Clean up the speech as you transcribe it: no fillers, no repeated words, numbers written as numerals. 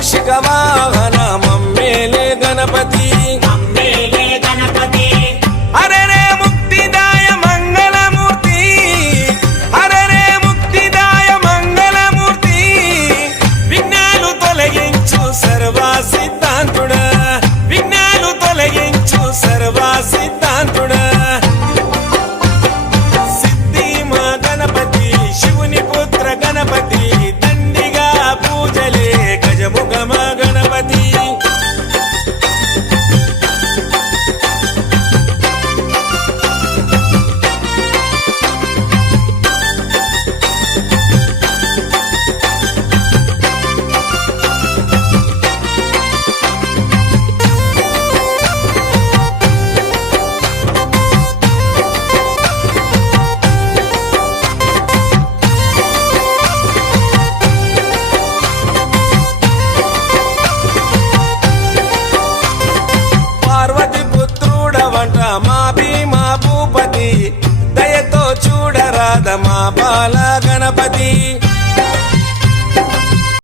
మూషిక వాహన మమ్మేలే గణపతి హరే రే ముక్తిదాయ మంగళమూర్తి హరే రే ముక్తిదాయ మంగళమూర్తి విఘ్నాలు తొలగించు సర్వ సిద్ధాంతుడా విఘ్నాలు తొలగించు సర్వ సిద్ధాంతుడా సిద్ధి మా గణపతి శివుని పుత్ర గణపతి దండిగా పూజలే గజముఖమ గణపతి పార్వతి పుత్రుడవంట మా భీమా భూపతి దయతో చూడరాద మా బాల గణపతి